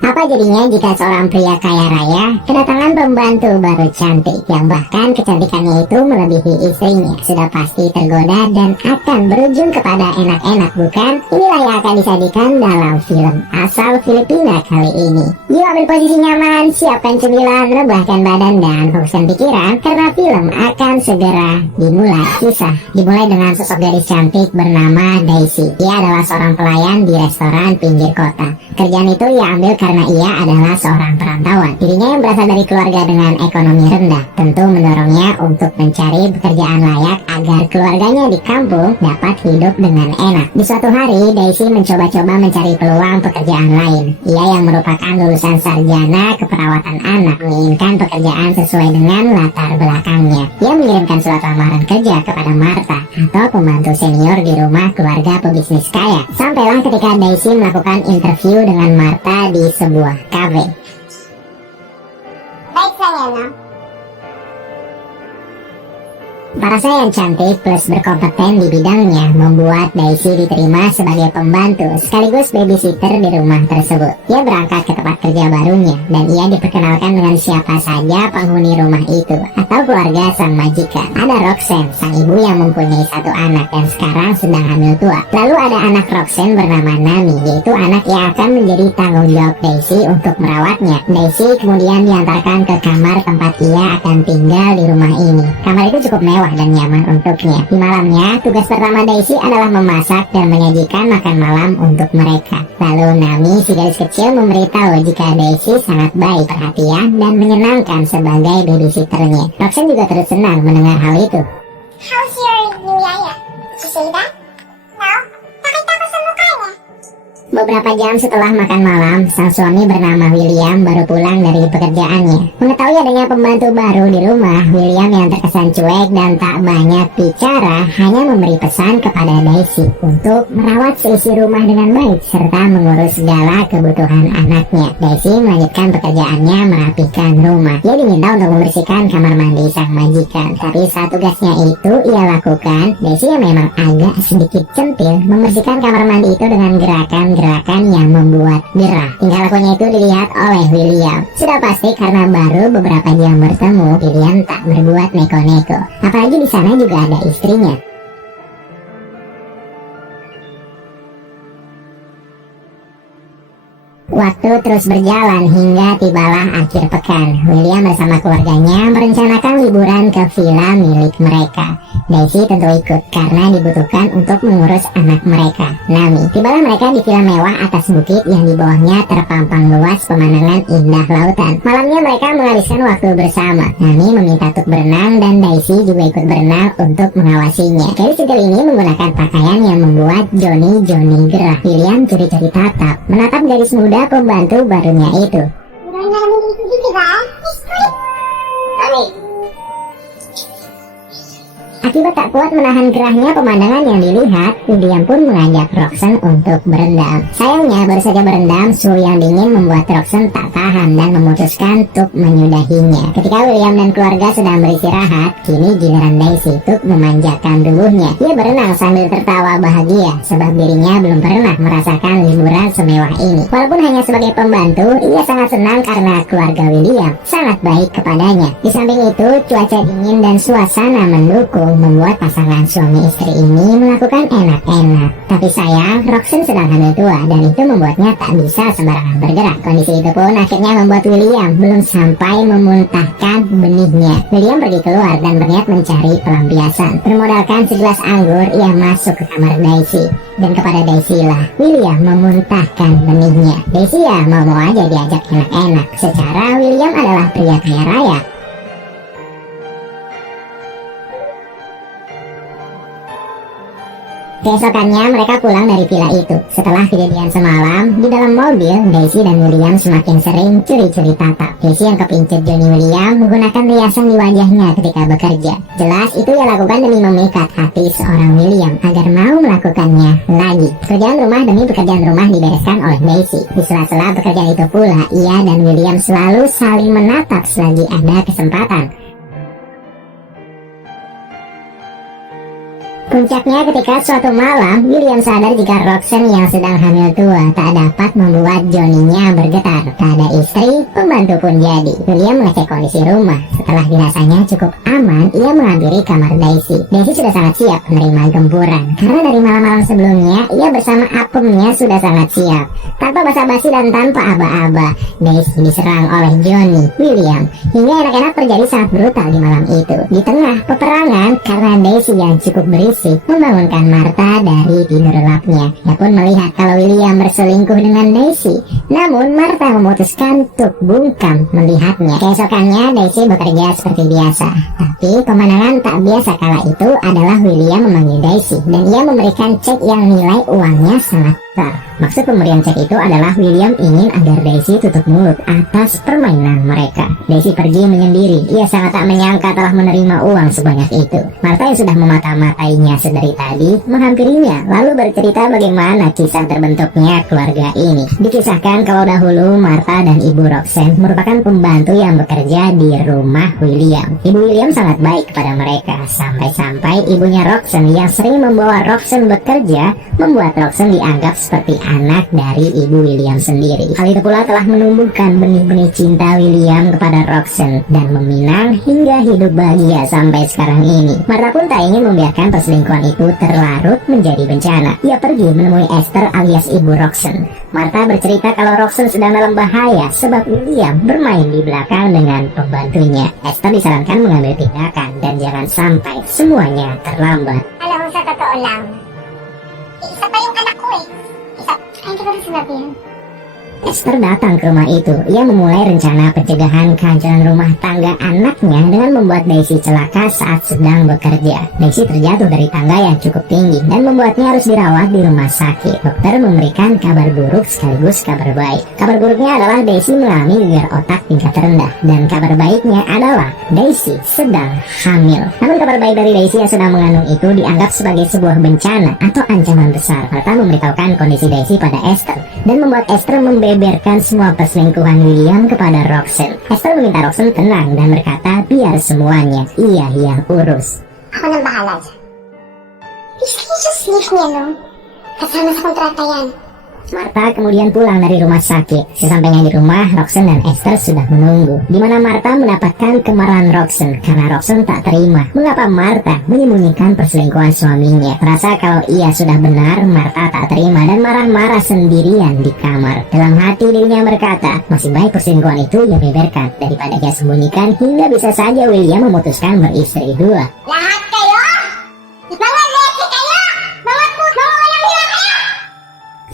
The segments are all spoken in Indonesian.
Apa jadinya jika seorang pria kaya raya kedatangan pembantu baru cantik yang bahkan kecantikannya itu melebihi istrinya? Sudah pasti tergoda dan akan berujung kepada enak-enak, bukan? Inilah yang akan disajikan dalam film asal Filipina kali ini. Yuk ambil posisi nyaman, siapkan cemilan, rebahkan badan dan fokuskan pikiran karena film akan segera dimulai. Kisah dimulai dengan sosok gadis cantik bernama Daisy. Ia adalah seorang pelayan di restoran pinggir kota. Kerjaan itu ia ambil karena ia adalah seorang perantauan. Dirinya yang berasal dari keluarga dengan ekonomi rendah tentu mendorongnya untuk mencari pekerjaan layak agar keluarganya di kampung dapat hidup dengan enak. Di suatu hari, Daisy mencoba-coba mencari peluang pekerjaan lain. Ia yang merupakan lulusan sarjana keperawatan anak menginginkan pekerjaan sesuai dengan latar belakangnya. Ia mengirimkan surat lamaran kerja kepada Martha atau pembantu senior di rumah keluarga pebisnis kaya. Sampailah ketika Daisy melakukan interview dengan Martha di sebuah kafe. Baik Sayana. Parasnya yang cantik plus berkompeten di bidangnya membuat Daisy diterima sebagai pembantu sekaligus babysitter di rumah tersebut. Ia berangkat ke tempat kerja barunya dan ia diperkenalkan dengan siapa saja penghuni rumah itu atau keluarga sang majikan. Ada Roxanne, sang ibu yang mempunyai satu anak dan sekarang sedang hamil tua. Lalu ada anak Roxanne bernama Nami, yaitu anak yang akan menjadi tanggung jawab Daisy untuk merawatnya. Daisy kemudian diantarkan ke kamar tempat ia akan tinggal di rumah ini. Kamar itu cukup mewah dan nyaman untuknya. Di malamnya, tugas pertama Daisy adalah memasak dan menyajikan makan malam untuk mereka. Lalu Nami, si gadis kecil, memberitahu jika Daisy sangat baik, perhatian, dan menyenangkan sebagai babysitternya. Roxanne juga terus senang mendengar hal itu. How's your new yaya? Did you say that? No? Pakita ko sa mukha niya. Beberapa jam setelah makan malam, sang suami bernama William baru pulang dari pekerjaannya. Mengetahui adanya pembantu baru di rumah, William yang terkesan cuek dan tak banyak bicara hanya memberi pesan kepada Daisy untuk merawat seisi rumah dengan baik serta mengurus segala kebutuhan anaknya. Daisy melanjutkan pekerjaannya merapikan rumah. Ia diminta untuk membersihkan kamar mandi sang majikan, tapi saat tugasnya itu ia lakukan, Daisy yang memang agak sedikit centil membersihkan kamar mandi itu dengan gerakan yang membuat gerah. Tingkah lakunya itu dilihat oleh William. Sudah pasti karena baru beberapa jam bertemu, William tak berbuat neko-neko. Apalagi di sana juga ada istrinya. Waktu terus berjalan hingga tibalah akhir pekan. William bersama keluarganya merencanakan liburan ke villa milik mereka. Daisy tentu ikut karena dibutuhkan untuk mengurus anak mereka, Nami. Tibalah mereka di villa mewah atas bukit yang di bawahnya terpampang luas pemandangan indah lautan. Malamnya mereka menghabiskan waktu bersama. Nami meminta untuk berenang dan Daisy juga ikut berenang untuk mengawasinya. Gadis kecil ini menggunakan pakaian yang membuat Johnny gerah. William curi-curi tatap menatap gadis muda pembantu barunya itu. Udah nalamin itu di ba? Mami. Akibat tak kuat menahan gerahnya pemandangan yang dilihat, William pun mengajak Roxanne untuk berendam. Sayangnya baru saja berendam, suhu yang dingin membuat Roxanne tak tahan dan memutuskan untuk menyudahinya. Ketika William dan keluarga sedang beristirahat, kini giliran Daisy untuk memanjakan tubuhnya. Ia berenang sambil tertawa bahagia sebab dirinya belum pernah merasakan liburan semewah ini. Walaupun hanya sebagai pembantu, ia sangat senang karena keluarga William sangat baik kepadanya. Di samping itu, cuaca dingin dan suasana mendukung membuat pasangan suami istri ini melakukan enak-enak. Tapi sayang, Roxanne sedang hamil tua dan itu membuatnya tak bisa sembarangan bergerak. Kondisi itu pun akhirnya membuat William belum sampai memuntahkan benihnya. William pergi keluar dan berniat mencari pelampiasan. Bermodalkan segelas anggur, ia masuk ke kamar Daisy. Dan kepada Daisy lah William memuntahkan benihnya. Daisy ya mau-mau aja diajak enak-enak. Secara William adalah pria kaya raya. Keesokannya mereka pulang dari villa itu. Setelah kejadian semalam, di dalam mobil, Daisy dan William semakin sering curi-curi tatap. Daisy yang kepincut Johnny William menggunakan riasan di wajahnya ketika bekerja. Jelas itu ia lakukan demi memikat hati seorang William agar mau melakukannya lagi. Pekerjaan rumah demi pekerjaan rumah dibereskan oleh Daisy. Di sela-sela pekerjaan itu pula, ia dan William selalu saling menatap selagi ada kesempatan. Puncaknya ketika suatu malam, William sadar jika Roxanne yang sedang hamil tua tak dapat membuat Johnny-nya bergetar. Tak ada istri, pembantu pun jadi. William mengecek kondisi rumah. Setelah dirasanya cukup aman, ia menghampiri kamar Daisy. Daisy sudah sangat siap menerima gempuran. Karena dari malam-malam sebelumnya, ia bersama apemnya sudah sangat siap. Tanpa basa-basi dan tanpa aba-aba, Daisy diserang oleh Johnny, William, hingga enak-enak terjadi sangat brutal di malam itu. Di tengah peperangan, karena Daisy yang cukup berisik membangunkan Martha dari tidur gelapnya. Ia pun melihat kalau William berselingkuh dengan Daisy. Namun Martha memutuskan untuk bungkam melihatnya. Keesokannya Daisy bekerja seperti biasa. Tapi pemandangan tak biasa kala itu adalah William memanggil Daisy dan ia memberikan cek yang nilai uangnya sangat besar. Maksud pemberian cek itu adalah William ingin agar Daisy tutup mulut atas permainan mereka. Daisy pergi menyendiri. Ia sangat tak menyangka telah menerima uang sebanyak itu. Martha yang sudah memata-matainya sedari tadi menghampirinya, lalu bercerita bagaimana kisah terbentuknya keluarga ini. Dikisahkan kalau dahulu Martha dan Ibu Roxanne merupakan pembantu yang bekerja di rumah William. Ibu William sangat baik kepada mereka, sampai-sampai ibunya Roxanne yang sering membawa Roxanne bekerja membuat Roxanne dianggap seperti anak dari Ibu William sendiri. Hal itu pula telah menumbuhkan benih-benih cinta William kepada Roxanne dan meminang hingga hidup bahagia sampai sekarang ini. Martha pun tak ingin membiarkan perselingkuhan itu terlarut menjadi bencana. Ia pergi menemui Esther alias Ibu Roxanne. Martha bercerita kalau Roxanne sedang dalam bahaya sebab William bermain di belakang dengan pembantunya. Esther disarankan mengambil tindakan dan jangan sampai semuanya terlambat. Alam mo, sa totoo lang, isa pa yung anak ko eh. Hindi ko rin sinabi yan. Esther datang ke rumah itu. Ia memulai rencana pencegahan kehancuran rumah tangga anaknya dengan membuat Daisy celaka saat sedang bekerja. Daisy terjatuh dari tangga yang cukup tinggi dan membuatnya harus dirawat di rumah sakit. Dokter memberikan kabar buruk sekaligus kabar baik. Kabar buruknya adalah Daisy mengalami gegar otak tingkat rendah, dan kabar baiknya adalah Daisy sedang hamil. Namun kabar baik dari Daisy yang sedang mengandung itu dianggap sebagai sebuah bencana atau ancaman besar. Martha memberitahukan kondisi Daisy pada Esther dan membuat Esther membeberkan semua perselingkuhan William kepada Roxanne. Esther meminta Roxanne tenang dan berkata biar semuanya ia yang urus. Ako nang bahala dyan. Please, can you just leave me alone? Kasama sa kontrata yan. Martha kemudian pulang dari rumah sakit. Sesampainya di rumah, Roxanne dan Esther sudah menunggu. Di mana Martha mendapatkan kemarahan Roxanne karena Roxanne tak terima mengapa Martha menyembunyikan perselingkuhan suaminya. Terasa kalau ia sudah benar, Martha tak terima dan marah-marah sendirian di kamar. Dalam hati dirinya berkata, masih baik perselingkuhan itu ia beberkan daripada ia sembunyikan hingga bisa saja William memutuskan beristri dua. Lahat kayo! Mga leke kayo! Mga puto! Walang hiya kayo!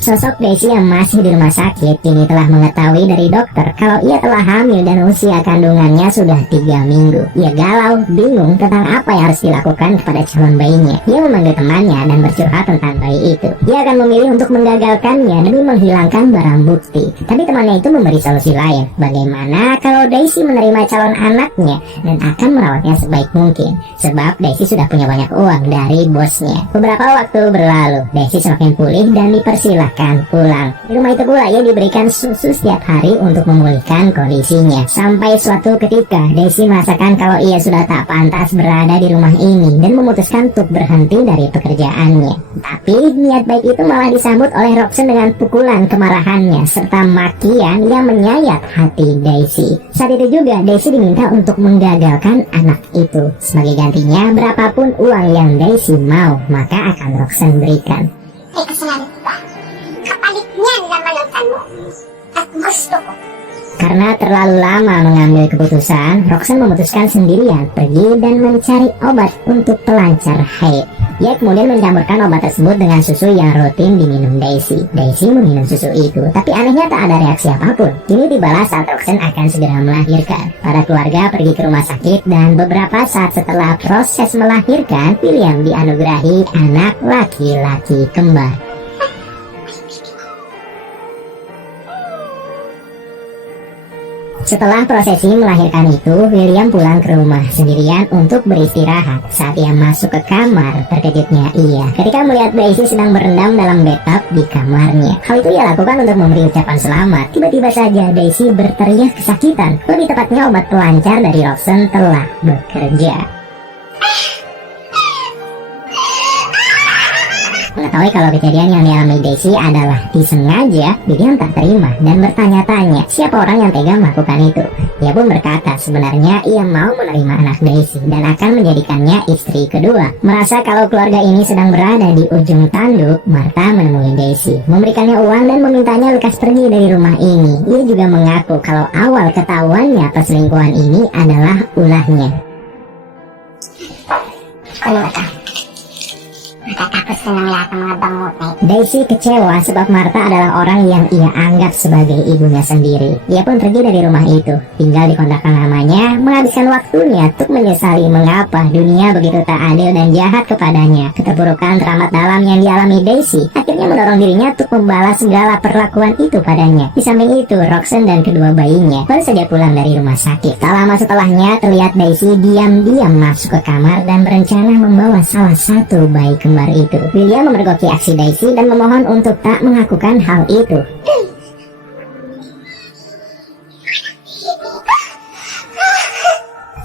Sosok Daisy yang masih di rumah sakit kini telah mengetahui dari dokter kalau ia telah hamil dan usia kandungannya sudah 3 minggu. Ia galau, bingung tentang apa yang harus dilakukan kepada calon bayinya. Ia memanggil temannya dan bercurhat tentang bayi itu. Ia akan memilih untuk menggagalkannya demi menghilangkan barang bukti. Tapi temannya itu memberi solusi lain. Bagaimana kalau Daisy menerima calon anaknya dan akan merawatnya sebaik mungkin? Sebab Daisy sudah punya banyak uang dari bosnya. Beberapa waktu berlalu, Daisy semakin pulih dan dipersilahkan pulang. Di rumah itu pula ia diberikan susu setiap hari untuk memulihkan kondisinya. Sampai suatu ketika Daisy merasakan kalau ia sudah tak pantas berada di rumah ini dan memutuskan untuk berhenti dari pekerjaannya. Tapi niat baik itu malah disambut oleh Roxanne dengan pukulan kemarahannya serta makian yang menyayat hati Daisy. Saat itu juga Daisy diminta untuk menggagalkan anak itu. Sebagai gantinya berapapun uang yang Daisy mau, maka akan Roxanne berikan. May kasalanan ko ba? Kapalit niyan lamanutan mo. At gusto ko. Karena terlalu lama mengambil keputusan, Roxanne memutuskan sendirian pergi dan mencari obat untuk pelancar haid. Ia kemudian mencampurkan obat tersebut dengan susu yang rutin diminum Daisy. Daisy meminum susu itu, tapi anehnya tak ada reaksi apapun. Kini tibalah saat Roxanne akan segera melahirkan. Para keluarga pergi ke rumah sakit dan beberapa saat setelah proses melahirkan, William dianugerahi anak laki-laki kembar. Setelah prosesi melahirkan itu, William pulang ke rumah sendirian untuk beristirahat. Saat ia masuk ke kamar, terkejutnya ia ketika melihat Daisy sedang berendam dalam bathtub di kamarnya. Hal itu ia lakukan untuk memberi ucapan selamat. Tiba-tiba saja Daisy berteriak kesakitan. Lebih tepatnya obat pelancar dari Roxanne telah bekerja. Mengetahui kalau kejadian yang dialami Daisy adalah disengaja, William tak terima dan bertanya-tanya siapa orang yang tega melakukan itu. Ia pun berkata sebenarnya ia mau menerima anak Daisy dan akan menjadikannya istri kedua. Merasa kalau keluarga ini sedang berada di ujung tanduk, Martha menemui Daisy, memberikannya uang dan memintanya lekas pergi dari rumah ini. Ia juga mengaku kalau awal ketahuannya perselingkuhan ini adalah ulahnya. Daisy kecewa sebab Martha adalah orang yang ia anggap sebagai ibunya sendiri. Ia pun pergi dari rumah itu, tinggal di kontrakan lamanya, menghabiskan waktunya untuk menyesali mengapa dunia begitu tak adil dan jahat kepadanya. Keterpurukan teramat dalam yang dialami Daisy akhirnya mendorong dirinya untuk membalas segala perlakuan itu padanya. Di samping itu, Roxanne dan kedua bayinya baru saja pulang dari rumah sakit. Tak lama setelahnya, terlihat Daisy diam-diam masuk ke kamar dan berencana membawa salah satu bayi kembar itu. William memergoki aksi Daisy dan memohon untuk tak melakukan hal itu.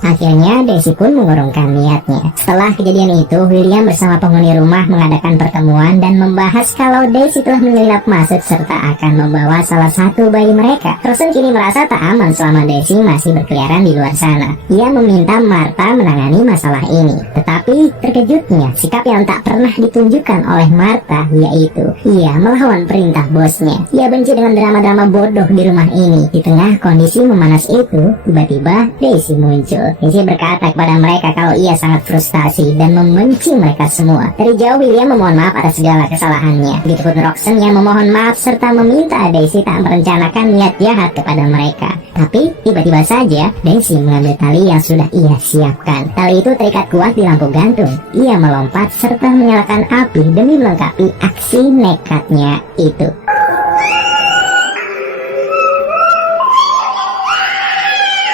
Akhirnya Daisy pun mengurungkan niatnya. Setelah kejadian itu, William bersama penghuni rumah mengadakan pertemuan dan membahas kalau Daisy telah menyelip masuk serta akan membawa salah satu bayi mereka. Roxanne kini merasa tak aman selama Daisy masih berkeliaran di luar sana. Ia meminta Martha menangani masalah ini. Tetapi terkejutnya, sikap yang tak pernah ditunjukkan oleh Martha yaitu ia melawan perintah bosnya. Ia benci dengan drama-drama bodoh di rumah ini. Di tengah kondisi memanas itu, tiba-tiba Daisy muncul. Daisy berkata kepada mereka kalau ia sangat frustasi dan membenci mereka semua. Dari jauh William memohon maaf atas segala kesalahannya. Begitupun Roxanne yang memohon maaf serta meminta Daisy tak merencanakan niat jahat kepada mereka. Tapi tiba-tiba saja Daisy mengambil tali yang sudah ia siapkan. Tali itu terikat kuat di lampu gantung. Ia melompat serta menyalakan api demi melengkapi aksi nekatnya itu.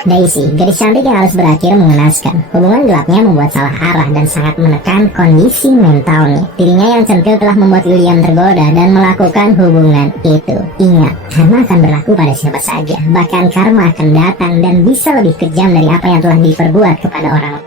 Daisy, gadis cantik yang harus berakhir mengenaskan. Hubungan gelapnya membuat salah arah dan sangat menekan kondisi mentalnya. Dirinya yang centil telah membuat William tergoda dan melakukan hubungan itu. Ingat, karma akan berlaku pada siapa saja. Bahkan karma akan datang dan bisa lebih kejam dari apa yang telah diperbuat kepada orang